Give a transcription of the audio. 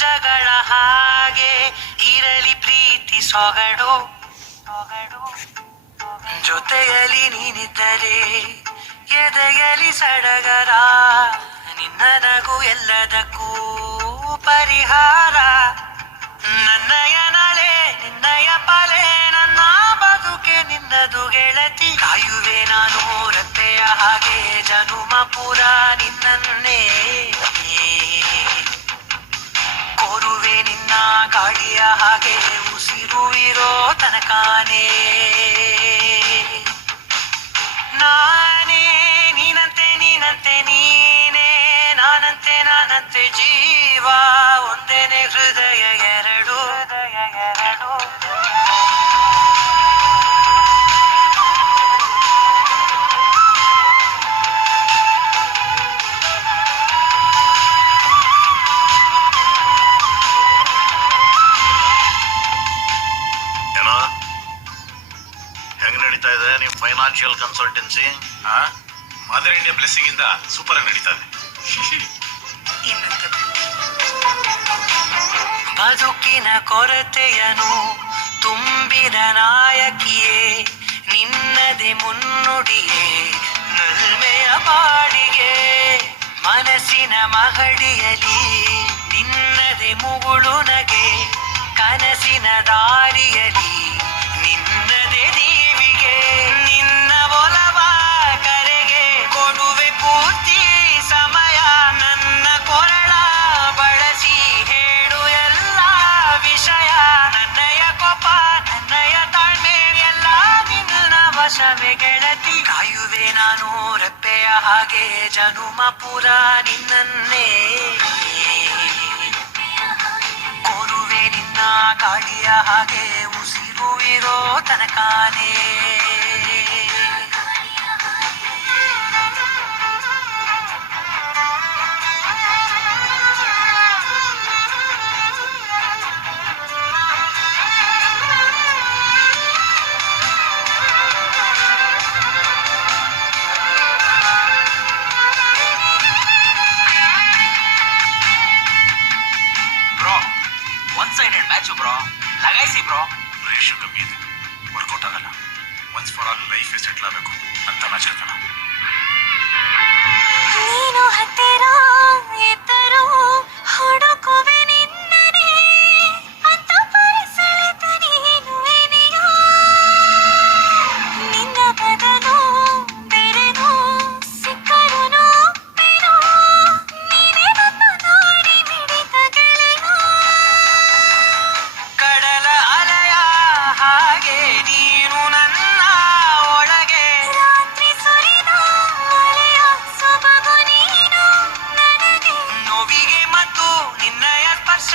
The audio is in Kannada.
ಜಗಳ ಹಾಗೆ ಇರಲಿ ಪ್ರೀತಿ ಸೊಗಡು ಜೊತೆಯಲ್ಲಿ ನೀನಿದ್ದರೆ ಎದೆಯಲಿ ಸಡಗರ ನಿನ್ನ ನಗು ಎಲ್ಲದಕ್ಕೂ ಪರಿಹಾರ ನನ್ನಯ ನಳೆ ನಿನ್ನಯ ಪಲೆ ನನ್ನ ಬದುಕೆ ನಿನ್ನದು ಗೆಳತಿ ಕಾಯುವೆ ನಾನು ರಪ್ಪೆಯ ಹಾಗೆ ಜನುಮ ಪುರ ನಿನ್ನನ್ನೇ ಕೋರುವೆ ನಿನ್ನ ಗಾಳಿಯ ಹಾಗೆ ಉಸಿರು ಇರೋ ತನಕಾನೇ ನಾನೇ ನೀನಂತೆ ನೀನಂತೆ ನೀನೇ ನಾನಂತೆ ಜೀವ ಒಂದೇನೆ ಹೃದಯ ಎರಡು ಏನೋ ಹೆಂಗ್ ನಡೀತಾ ಇದೆ ನಿಮ್ financial consultancy? Mother India blessing ಇಂದ ಸೂಪರ್ ಆಗಿ ನಡೀತಾ ಇದೆ. ಬದುಕಿನ ಕೊರತೆಯನು ತುಂಬಿದ ನಾಯಕಿಯೇ ನಿನ್ನದೆ ಮುನ್ನುಡಿಯೇ ನಲ್ಮೆಯ ಬಾಡಿಗೆ ಮನಸ್ಸಿನ ಮಹಡಿಯಲಿ ನಿನ್ನದೆ ಮುಗುಳು ನಗೆ ಕನಸಿನ ದಾರಿಯಲಿ ನಿನ್ನದೆ ದೀವಿಗೆ ನಿನ್ನ ಒಲವ ಕರೆಗೆ ಕೊಡುವೆ ಪೂರ್ತಿ ಸಮಯ ನನ್ನ ಕೊರಳ ಬಳಸಿ ಹೇಳು ಎಲ್ಲ ವಿಷಯ ನನ್ನಯ ಕೋಪ ನನ್ನಯ ತಾಳ್ಮೆ ಎಲ್ಲ ನಿನ್ನ ವಶವೇ ಗೆಳತಿ ಕಾಯುವೆ ನಾನು ರಪ್ಪೆಯ ಹಾಗೆ ಜನುಮ ಪುರ ನಿನ್ನನ್ನೇ ಕೋರುವೆ ನಿನ್ನ ಗಾಳಿಯ ಹಾಗೆ ಉಸಿರು ಇರೋ ತನಕಾನೇ bro one sided match bro ಲಗಾಯಿಸಿ ಬ್ರೋ. ರೇಷು ಕಮ್ಮಿ ಇದೆ, ವರ್ಕೌಟ್ ಆಗಲ್ಲ. Once for all life settle ಆಗಬೇಕು ಅಂತ ಮ್ಯಾಚ್ ಕಣ. ನೀನು ಹತ್ತಿರ ಎತ್ತರೋ ಹುಡುಕುವೆ ನಿನ್ನನೇ ಅಂತ ಪರಿಸೆಳೆದ ನೀನು ಏನೆಯ ನಿನ್ನ ಬದಲು ಬೆರೆದು ಸಿಕ್ಕರುನು ಬೇರೋ ನೀನೇ ನನ್ನ ನಾಡಿ ಮಿಡಿತ ಗೆಳೆಯ ಕಡಲ ಅಲೆಯ ಹಾಗೆ ನೀನು ನನ್ನ ಒಳಗೆ ರಾತ್ರಿ ಸುರಿದ ಮಳೆಯ ಸೊಬಗು ನೀನು ನನಗೆ ನೋವಿಗೆ ಮತ್ತು ನಿನ್ನಯ ಸ್ಪರ್ಶ